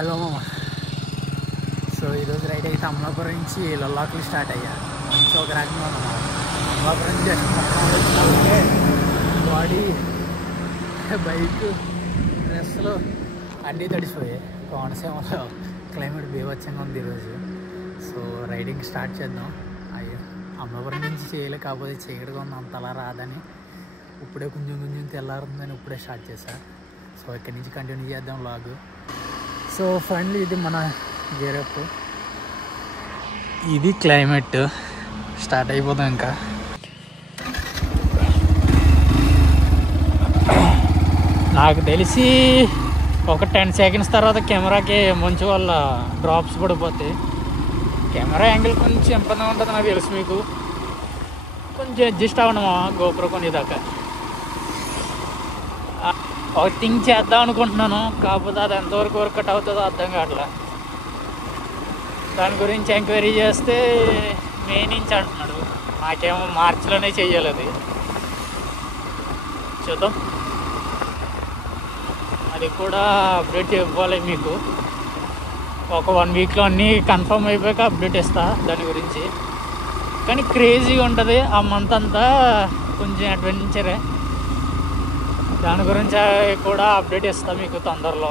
Hello మామ. So ఈరోజు ride అయితే అమలాపురం నుంచి లొల్లాకులు స్టార్ట్ అయ్యా. మంచి ఒక రకంగా ఉన్నాం. అమలాపురం జస్ట్ మొత్తం వచ్చినాకే బాడీ, బైక్, డ్రెస్సులు అన్నీ తడిసిపోయాయి. కోనసీమలో క్లైమేట్ బీభత్సంగా ఉంది ఈరోజు. సో రైడింగ్ స్టార్ట్ చేద్దాం. అమలాపురం నుంచి చేయలే, కాకపోతే చీకటిగా ఉంది, అంత అలా రాదని ఇప్పుడే కొంచెం తెల్లారుందని ఇప్పుడే స్టార్ట్ చేశా. సో ఇక్కడి నుంచి కంటిన్యూ చేద్దాం వ్లాగ్. సో ఫైనల్లీ ఇది మన గేరప్, ఇది క్లైమేట్. స్టార్ట్ అయిపోతాం ఇంకా. నాకు తెలిసి ఒక 10 seconds తర్వాత కెమెరాకి మంచు వల్ల డ్రాప్స్ పడిపోతాయి. కెమెరా యాంగిల్ కొంచెం ఇబ్బందిగా ఉంటుంది నాకు తెలుసు. మీకు కొంచెం అడ్జస్ట్ అవ్వడమా గోప్రో కొనేదాకా. ఒక థింగ్ చేద్దాం అనుకుంటున్నాను, కాకపోతే అది ఎంతవరకు వర్కౌట్ అవుతుందో అర్థం కావట్లే. దాని గురించి ఎంక్వైరీ చేస్తే మే నుంచి అంటున్నాడు. నాకేమో మార్చిలోనే చెయ్యాలి. అది చూద్దాం. అది కూడా అప్డేట్ ఇవ్వాలి మీకు. ఒక 1 weekలో అన్నీ కన్ఫర్మ్ అయిపోయాక అప్డేట్ ఇస్తా దాని గురించి. కానీ క్రేజీగా ఉంటుంది ఆ మంత్ అంతా, కొంచెం అడ్వెంచరే. దాని గురించి కూడా అప్డేట్ ఇస్తా మీకు తొందరలో.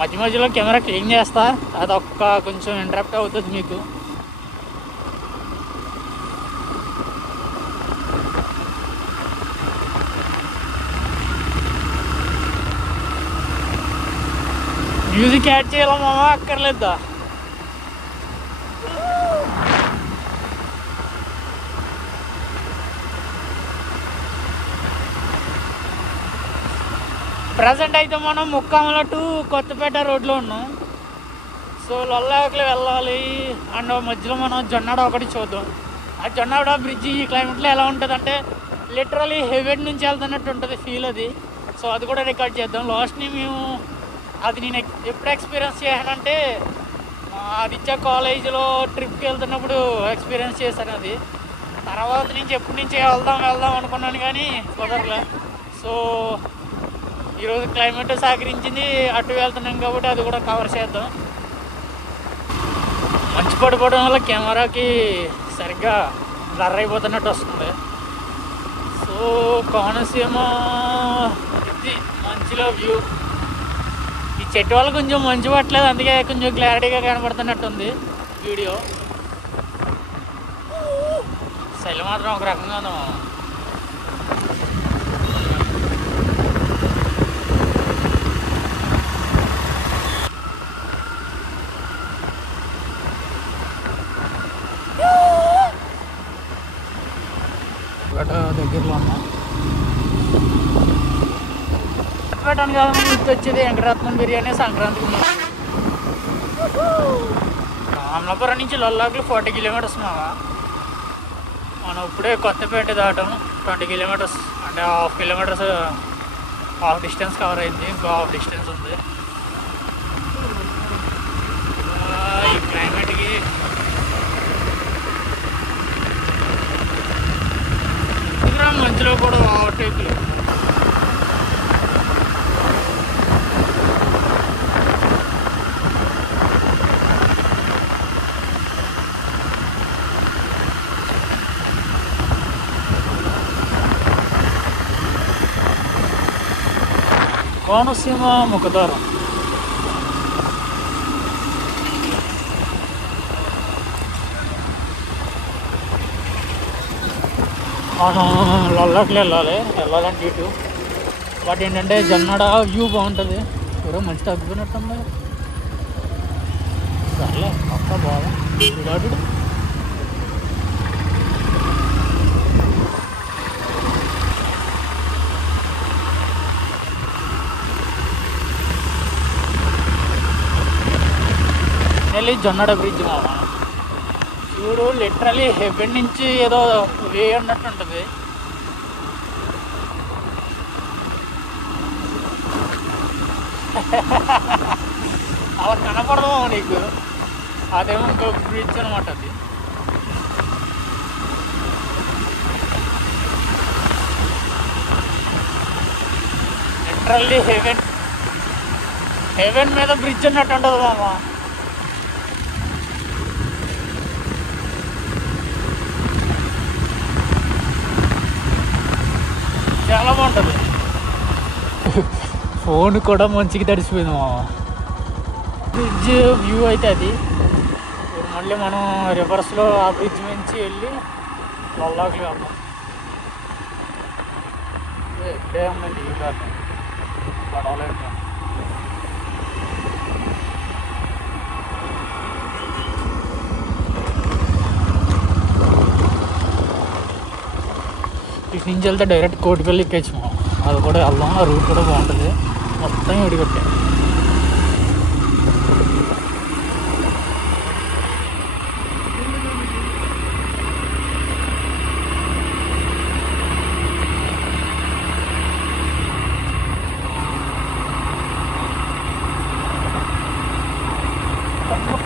మధ్యలో కెమెరా క్లీన్ చేస్తా, అది కొంచెం ఇంటరప్ట్ అవుతుంది మీకు. మ్యూజిక్ యాడ్ చేయాలా మామ? అక్కర్లేదా? ప్రజెంట్ అయితే మనం ముక్కామల టు కొత్తపేట రోడ్లో ఉన్నాం. సో లొల్లాకులు వెళ్ళాలి. అండ్ మధ్యలో మనం జొన్నాడ ఒకటి చూద్దాం. ఆ జొన్నాడ బ్రిడ్జ్ ఈ క్లైమేట్లో ఎలా ఉంటుంది అంటే లిటరలీ హెవెడ్ నుంచి వెళ్తున్నట్టు ఉంటుంది ఫీల్ అది. సో అది కూడా రికార్డ్ చేద్దాం. లాస్ట్ని మేము అది నేను ఎప్పుడు ఎక్స్పీరియన్స్ చేశానంటే ఆదిత్య కాలేజీలో ట్రిప్కి వెళ్తున్నప్పుడు ఎక్స్పీరియన్స్ చేశాను అది. తర్వాత నుంచి ఎప్పటి నుంచి వెళ్దాం అనుకున్నాను కానీ కుదరలే. సో ఈరోజు క్లైమేట్ సహకరించింది, అటు వెళ్తున్నాం కాబట్టి అది కూడా కవర్ చేద్దాం. మంచు పడిపోవడం వల్ల కెమెరాకి సరిగ్గా బ్లర్ అయిపోతున్నట్టు వస్తుంది. సో కోనసీమ ఇది మంచులో వ్యూ. ఈ చెట్టు వల్ల కొంచెం మంచు పట్టలేదు, అందుకే కొంచెం క్లారిటీగా కనబడుతున్నట్టుంది వీడియో. సెల్ మాత్రం ఒక రకంగా ఉందా. దగ్గరలో ఉన్నా పెట్టాను కదా. గుర్తు వచ్చేది వెంకటరత్నం బిర్యానీ సంక్రాంతికి. అమలాపురం నుంచి లొల్లాకులు 40 kilometers మావా. మనం ఇప్పుడే కొత్తపేట దాటాము. 20 kilometers అంటే 1/2 kilometers హాఫ్ డిస్టెన్స్ కవర్ అయింది. ఇంకో హాఫ్ డిస్టెన్స్ ఉంది. ఈ క్లైమేట్కి మంచులో కూడా ఓవర్టేక్లు. కోనసీమ ముఖద్వారం. లొల్లాకులు వెళ్ళాలంటే ఇటు. బట్ ఏంటంటే జొన్నాడ వ్యూ బాగుంటుంది. ఎవరో మంచి తగ్గిపోయినట్టుంది. సర్లే ఒక్క బాగా ఇటు. వెళ్ళి జొన్నాడ బ్రిడ్జ్ మామ. చూడు లిటరలీ హెవెన్ నుంచి ఏదో వే అన్నట్టు ఉంటుంది. అలా కనపడదు నీకు. అదేమో ఇంకో బ్రిడ్జ్ అనమాట అది. లిటరల్లీ హెవెన్ మీద బ్రిడ్జ్ ఉన్నట్టు ఉండదు మామ. చాలా బాగుంటుంది. ఫోన్ కూడా మంచిగా తడిసిపోయింది మామ. బ్రిడ్జ్ వ్యూ అయితే అది. మళ్ళీ మనం రివర్స్లో ఆ బ్రిడ్జ్ నుంచి వెళ్ళి లల్లాకి వెళ్దాం. ఇక్కడే ఉందండి ఈ కారణం పడవలేదు. ఇటు నుంచి వెళ్తే డైరెక్ట్ కోటిపల్లి ఎక్కేచ్చు మనం. అది కూడా వెళ్దాం. ఆ రూట్ కూడా బాగుంటుంది. మొత్తం విడిగొట్టే.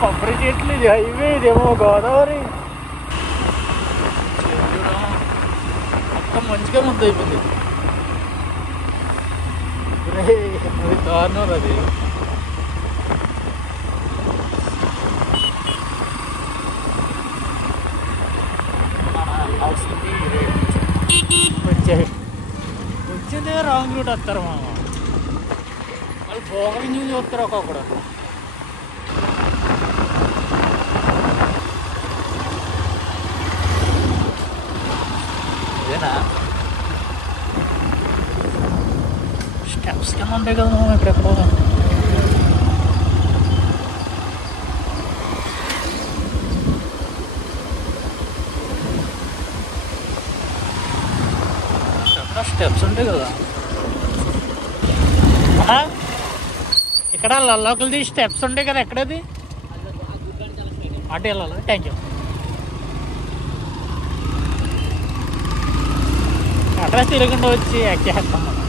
కొబ్బరి చెట్లు, ఇది హైవే, ఇదేమో గోదావరి. మొత్తం మంచిగా ముద్ద అయిపోయింది. అది దారుణం. అది వచ్చిందే రాంగ్ రూట్ వస్తారు మామ. వాళ్ళు భోగం న్యూస్ చూస్తారు ఒక్కొక్కడు. స్టెప్స్ కింద ఉంటాయి కదా మనం ఎక్కడెక్కడో. స్టెప్స్ ఉంటాయి కదా ఇక్కడ. లల్లాకులది స్టెప్స్ ఉంటాయి కదా. ఎక్కడది అటు వెళ్ళాలి. Thank you. అడ్రస్ తిరగకుండా వచ్చి ఎక్కేస్తాం మనం.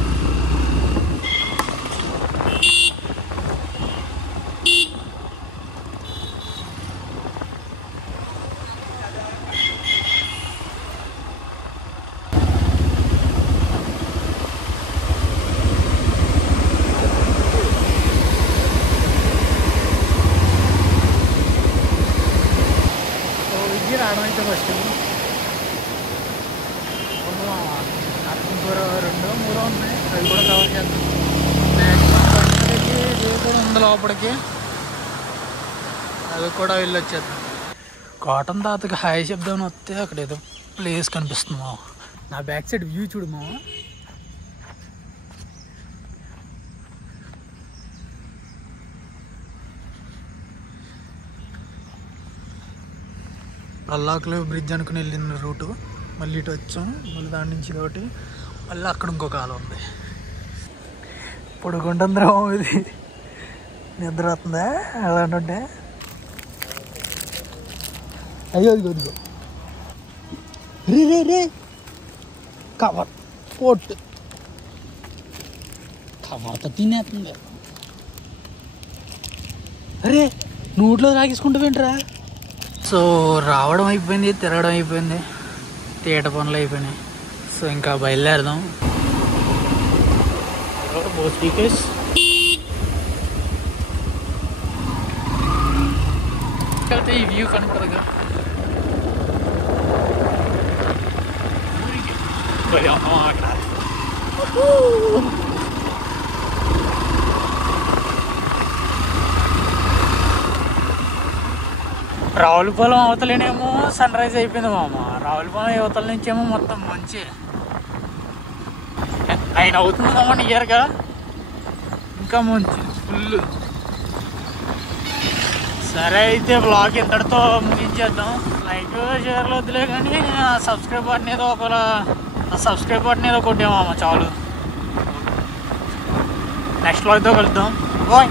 విజయ రావడం అయితే ఫస్ట్ ఇంకో 2-3 ఉన్నాయి. అవి కూడా కవర్ చేద్దాం. మ్యాక్సిమం ఇది కూడా ఉంది లోపలికి. అవి కూడా వెళ్ళొచ్చేద్దాం. కాటన్ తాతకి హాయ్ చెప్దామని వస్తే అక్కడ ఏదో ప్లేస్ కనిపిస్తుంది మామ. నా బ్యాక్ సైడ్ వ్యూ చూడు మామ. లల్లాకులో బ్రిడ్జ్ అనుకుని వెళ్ళిన రూటు మళ్ళీ ఇటు వచ్చాం. మళ్ళీ దాని నుంచి ఒకటి, మళ్ళీ అక్కడ ఇంకో కాలం ఉంది. పడుకుంటుందిరా ఇది. నిద్ర వస్తుందా అలా అంటుంటే? అయ్యో అదిగో అదిగో. రే కవర్ పోట్ కవర్తో తినేస్తుంది. అరే నోట్లో తాగేసుకుంటావేంట్రా? సో రావడం అయిపోయింది, తిరగడం అయిపోయింది, తీట పనులు అయిపోయినాయి. సో ఇంకా బయలుదేరదాం. స్పీకర్స్ వెళ్తే ఈ వ్యూ కనపడదు కదా. రావులపాలెం అవతలేనేమో సన్ రైజ్ అయిపోయింది మామ. రావులపాలెం యువతల నుంచేమో మొత్తం మంచి ఆయన అవుతుంది మామ. నియర్గా ఇంకా మంచి ఫుల్. సరే అయితే బ్లాగ్ ఇంతటితో ముగించేద్దాం. లైక్ షేర్లు వద్దులే కానీ సబ్స్క్రైబ్ బటన్ ఏదో కొట్టామా చాలు. నెక్స్ట్ బ్లాగ్తో కలుద్దాం. బాయ్.